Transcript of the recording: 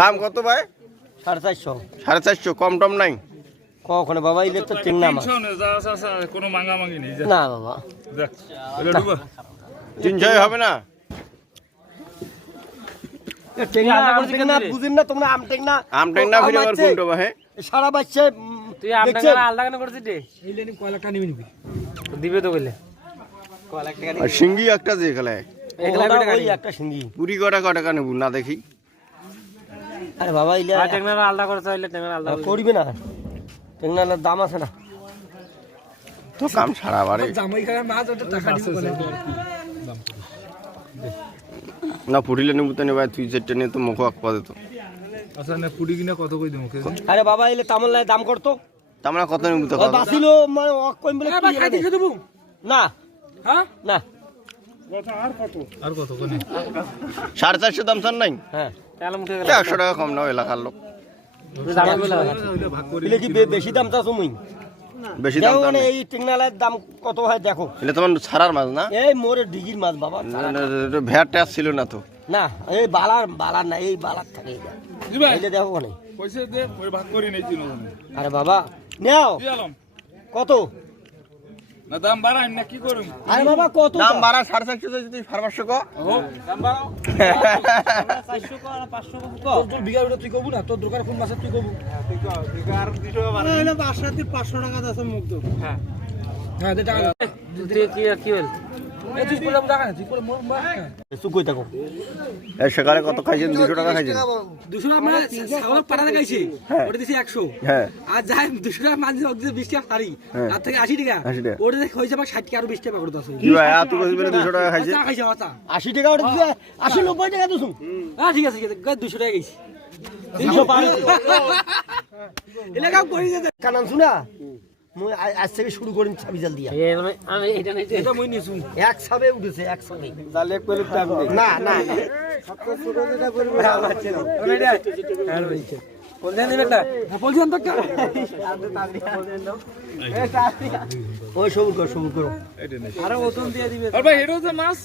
দাম কত ভাই? সাড়ে চারশো। সাড়ে চারশো কম টম নাই? কখনো বাবা ইলে তো টেংনা মাছ তিনশো নে, যা আছে আছে, কোনো মাঙ্গামাঙ্গি নেই না বাবা। দেখ, তিনশোই হবে না? এ টেংনা আম টেংনা বুঝিন না তোমরা আম টেংনা? আম ট্যাং না ফিরে আবার বাচ্চে, কোনটা ভাই সারা বাচ্চা তুই আলাদা কেন করছিস রে? দিবে তো বলে আর সিঙ্গি একটা যে খেলায় একটা পুরি কটা কটা টাকা না দেখি। আরে বাবা ইলে আর টেকনার আলাদা করতে হইলে টেকনার আলাদা করতে করবে না। টেংনার দাম আছে না। তো কাম সারা বারে না ফুটিলে নেব তো নেবা তুই চারটে নিয়ে তো মুখ আঁকপা দিত আচ্ছা নে, পুডি কিনা কত কই দিমু? আরে বাবা ইলে তামল লাই দাম করতো তামরা কত নেব তো বাসিল মানে অক কইম বলে কি জানে? না। না। আর কত? কোনে? সাড়ে চারশো দাম চান নাই? হ্যাঁ। একশো টাকা কম নাও এলাকার লোক। বেশি দাম চাচ্ছ মুই বেশি দাম মানে এই টেংনালার দাম কত হয় দেখো। এটা তোমার ছাড়ার মাছ না? এই মোরে ডিগির মাছ বাবা ভ্যাট ট্যাস ছিল না তো। না এই বালার বালার না এই বালার থাকে এইটা। দেখো মানে তিনজনে। আরে বাবা নেও। কত? না দাম বাড়াই না কি করুম আরে বাবা কত দাম বাড়া সাড়ে চারশো তো যদি সাড়ে পাঁচশো কো ও, দাম বাড়াও। তোর বিঘা ওটা তুই কবু না? তোর দোকান কোন মাসে তুই কবু পাঁচশো টাকা আছে মুগ্ধ হ্যাঁ হ্যাঁ দে টাকা কি কি বল তুই বললাম টাকা না তুই বললাম তুই কই থাকো? এই সেকালে কত খাইছেন? দুশো টাকা খাইছেন? দুশো টাকা মানে ছাগলের পাঠাতে গাইছে ওটা দিছি একশো। হ্যাঁ। আর যাই দুশো টাকা মাছ দিছে বিশ টাকা শাড়ি। হ্যাঁ। তার থেকে আশি টাকা। ওটা দেখে হয়েছে আমার ষাট টাকা আরও বিশ টাকা করে দশ কি ভাই কইছি বলে দুশো টাকা খাইছে? চা খাইছে আমার আশি টাকা ওটা দিয়ে আশি নব্বই টাকা তো হ্যাঁ ঠিক আছে ঠিক আছে। দুশো টাকা গেছি তিনশো পার। এলাকা করে যেতে কানান শুনা মুই আজ থেকে শুরু করিম ছাবি জাল দিয়া আমি এটা নাই এটা মই নিয়েছু এক সাবে উঠেছে এক সাবে তাহলে এক পেলে না না বলছেন নেবে না। বলছেন তো ওই সবুর কর সবুর করো। আরও ওজন দিয়ে দিবে। আর ভাই এটাও যে মাছ?